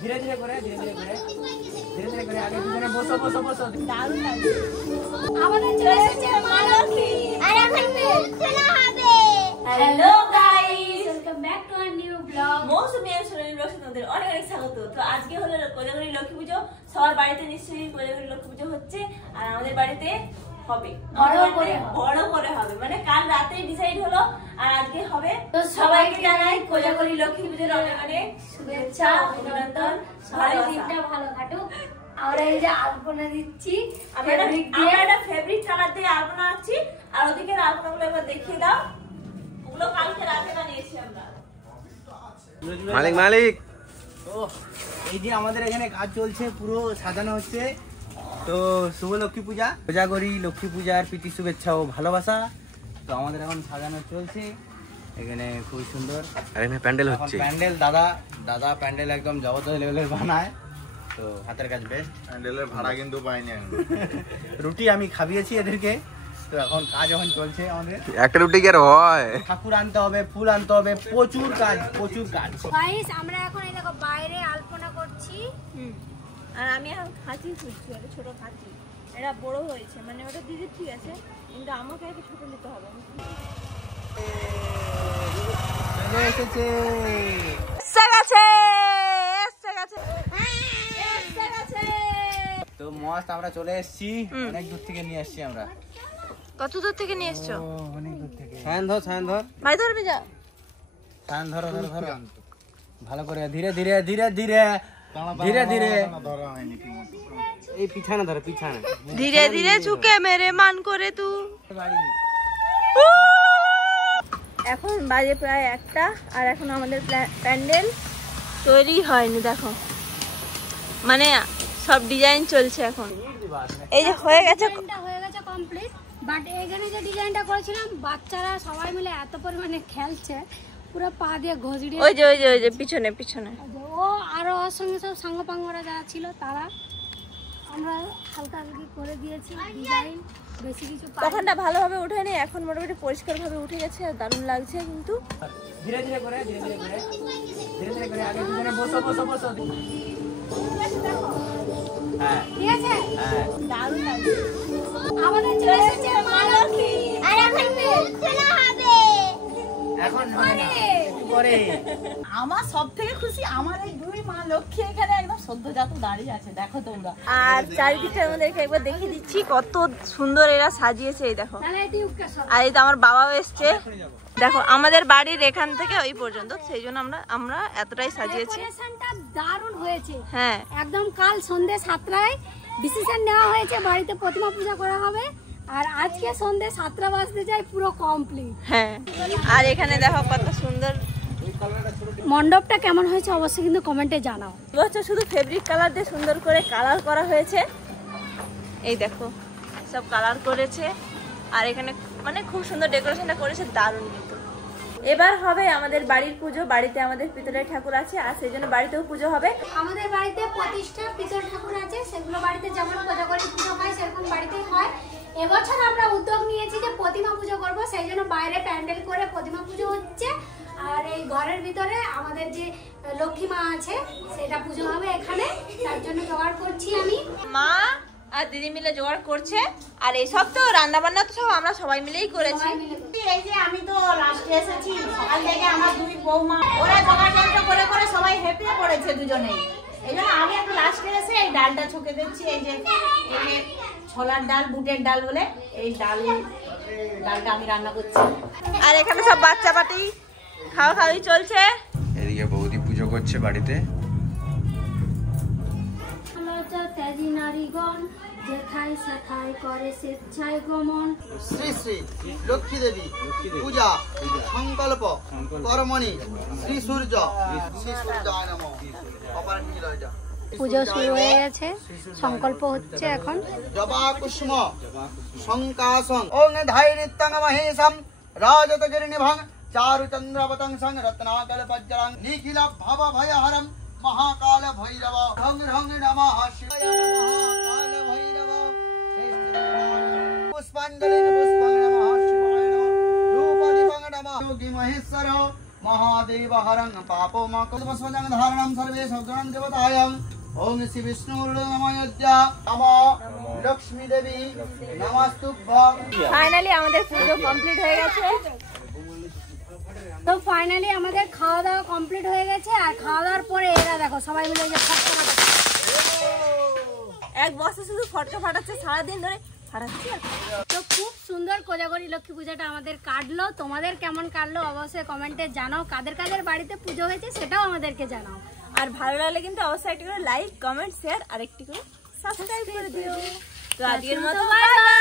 ধীরে ধীরে করে আগে পিছনে বসো দারুণ লাগছে। আমাদের চলে এসেছে মা লক্ষ্মী আর এখন খেলা হবে। Hello guys, welcome back to our new vlog. Mousumi আর সোনালী ব্লগে তোমাদের অনেক অনেক স্বাগত। তো আজকে হলো কোজাগরী লক্ষ্মী পুজো। সবার বাড়িতে নিশ্চয়ই কোজাগরী লক্ষ্মী পুজো হচ্ছে, আর আমাদের বাড়িতে হবে বড় করে হবে, মানে কাল রাতে ডিসাইড হলো আর আজকে হবে। তো সবাইকে জানাই কোজাগরী লক্ষ্মী পুজোর অনেক অনেক শুভেচ্ছা, অভিনন্দন। সবাই দিনটা ভালো কাটুক। আমরা এই যে আলপনা দিচ্ছি, আমরা একটা ফেভারিট কালার দিয়ে আলপনা আঁকছি, আর ওদিকে আলপনাগুলো একবার দেখিয়ে দাও। ওগুলো কালকে রাতে বানিয়েছি আমরা। মালিক তো এই যে আমাদের এখানে কাজ চলছে, পুরো সাজানো হচ্ছে। তো শুভ লক্ষ্মী পূজা, কোজাগরী লক্ষ্মী পূজার প্রীতি শুভেচ্ছা ও ভালোবাসা। তো আমাদের এখন সাজানো চলছে এখানে, খুব সুন্দর। আর এখানে প্যান্ডেল হচ্ছে। প্যান্ডেল দাদা প্যান্ডেল একদম জবরদস্ত লেভেলের বানায়। তো হাতের কাজ বেস্ট। প্যান্ডেলের ভাড়া কিন্তু পাইনি রুটি আমি খাবিয়েছি এদেরকে। তো এখন কাজ এখন চলছে আমাদের। একটা রুটি কি আর হয়? ঠাকুর আনতে হবে, ফুল আনতে হবে, প্রচুর কাজ। গাইস, আমরা এখন এই দেখো বাইরে আলপনা করছি। আর আমি এখন খাঁচি খুঁজছি, একটা ছোট খাঁচি। এটা বড় হয়েছে, মানে ওটা দিদি ঠিক আছে, কিন্তু আমাকে একটু ছোট নিতে হবে। তো মস্ত আমরা চলে এসেছি, অনেক দূর থেকে নিয়ে এসেছি আমরা। কত দূর থেকে নিয়ে এসছো? অনেক দূর থেকে। সায়ন ধর ভাই, ধরবি যা। সায়ন ধরো ভালো করে, ধীরে ধীরে এই পিছানা ধরে, পিছানা ধীরে ধীরে ঝুঁকে মেরে মান করে তু। এখন বাজে প্রায় 1টা, আর এখন আমাদের প্যান্ডেল তৈরি হয়নি। দেখো, মানে সব ডিজাইন চলছে এখন। এই যে হয়ে গেছে কমপ্লিট। বাট এখানে যে ডিজাইনটা করেছিলাম, বাচ্চারা সবাই মিলে এত পরিমাণে খেলছে, পুরো পা দিয়ে ঘষড়িয়ে। ওই যে পিছনে ও আরো ওর সঙ্গে সব সাঙ্গপাঙ্গরা যারা ছিল তারা, আমরা হালকা হালকি করে দিয়েছি ডিজাইন, বেশি কিছু। তখনটা ভালোভাবে উঠেনি, এখন মোটামুটি পরিষ্কার ভাবে উঠে গেছে, আর দারুণ লাগছে। কিন্তু ধীরে ধীরে করে আগে পিছনে বসো হ্যাঁ ঠিক আছে, দারুণ লাগছে। আমাদের চলে এসেছে মা লক্ষ্মী আর এখন খেলা হবে। এখন পরে আমার সব থেকে খুশি আমার এই দুই মা লক্ষ্মী এখানে একদম সদ্যজাত দাঁড়িয়ে আছে, দেখো তোমরা। আর চারিদিকটা আমাদেরকে একবার দেখিয়ে দিচ্ছি কত সুন্দর এরা সাজিয়েছে। এই দেখো, আর এই তো আমার বাবাও এসছে। দেখো, আমাদের বাড়ির এখান থেকে ওই পর্যন্ত, সেই জন্য আমরা এতটাই সাজিয়েছি। ডেকোরেশনটা দারুণ হয়েছে। হ্যাঁ, একদম কাল সন্ধ্যে 7টায় ডিসিশন নেওয়া হয়েছে বাড়িতে প্রতিমা পূজা করা হবে, আর আজকে সন্ধ্যে 7টা বাজতে যায় পুরো কমপ্লিট। হ্যাঁ, আর এখানে দেখো কত সুন্দর মণ্ডপটা কেমন হয়েছে অবশ্যই কিন্তু কমেন্টে জানাও। এবছর শুধু ফেব্রিক কালার দিয়ে সুন্দর করে কালার করা হয়েছে। এই দেখো, সব কালার করেছে, আর এখানে মানে খুব সুন্দর ডেকোরেশনটা করেছে, দারুণ। কিন্তু এবার হবে আমাদের বাড়ির পুজো। বাড়িতে আমাদের পিতলের ঠাকুর আছে, আর সেই জন্য বাড়িতেও পুজো হবে। আমাদের বাড়িতে প্রতিষ্ঠা পিতল ঠাকুর আছে, সেগুলো বাড়িতে যেমন কোজাগরী পুজো হয় সেরকম বাড়িতেই হয়। এবছর আমরা উদ্যোগ নিয়েছি যে প্রতিমা পুজো করব, সেই জন্য বাইরে প্যান্ডেল করে প্রতিমা পুজো হচ্ছে, আর এই ঘরের ভিতরে আমাদের যে লক্ষ্মী মা আছে সেটা পুজো হবে এখানে। তার জন্য জোগাড় করছি আমি, মা আর দিদি মিলে জোগাড় করছে, আর এই সব তো রান্না বান্না তো সব আমরা সবাই মিলেই করেছি। এই যে আমি তো লাস্টে এসেছি, সকাল থেকে আমার দুই বৌমা ওরা জোগাড় করে সবাই হেঁপে পড়েছে দুজনেই। এই জন্য আমি একটু লাস্টে এসে এই ডালটা ছকে দিচ্ছি। এই যে ছোলার ডাল, বুটের ডাল বলে, এই ডালটা আমি রান্না করছি। আর এখানে সব বাচ্চা পাটি খাওয়াই চলছে। এদিকে বৌদি পুজো করছে বাড়িতে। ত্যাগী নারীগণ যেথায় সেথায় করে স্বেচ্ছায় গমন। শ্রী শ্রী লক্ষ্মী দেবী পূজা সংকল্প কর্মণি শ্রী সূর্যায় নমঃ। পুজো শুরু হয়ে গেছে, সংকল্প হচ্ছে এখন। জবা কুষ্ম সংকাসং ওং ধৈর্যং মহেশম রাজতগিরিনিভং চারুচন্দ্রবতং সং রত্নাকল্পজ্জলং নিখিল ভব ভয়হরম महाकाल भैरव रंग रंग नमः शिवाय महाकाल भैरव पुष्पांजलि पुष्पं नमः शिवाय रूपदीपं नमः योगी महेश्वर महादेव हरं पापोमकल्पस्वजं धारणं सर्वे सद्गुणं देवतायं ओम श्री विष्णुर्नमयद्या नमो लक्ष्मी देवी नमस्तुभ्यं। ফাইনালি আমাদের পুজো কমপ্লিট হয়ে গেছে। তো ফাইনালি আমাদের খাওয়া দাওয়া কমপ্লিট হয়ে গেছে। আর খাওয়া দাওয়ার পরে এরা দেখো সবাই মিলে যে ফটকা ফাটাচ্ছে। এক বস্তা শুধু ফটকা ফাটাচ্ছে, সারাদিন ধরে ফাটাচ্ছে। তো খুব সুন্দর কোজাগরি লক্ষ্মী পূজাটা আমাদের কাটলো। তোমাদের কেমন কাটলো অবশ্যই কমেন্টে জানাও। কাদের কাদের বাড়িতে পুজো হয়েছে সেটাও আমাদেরকে জানাও। আর ভালো লাগলে কিন্তু অবশ্যই একটি করে লাইক, কমেন্ট, শেয়ার আর একটি করে সাবস্ক্রাইব করে দিও। তো আজকের মতো বাই বাই।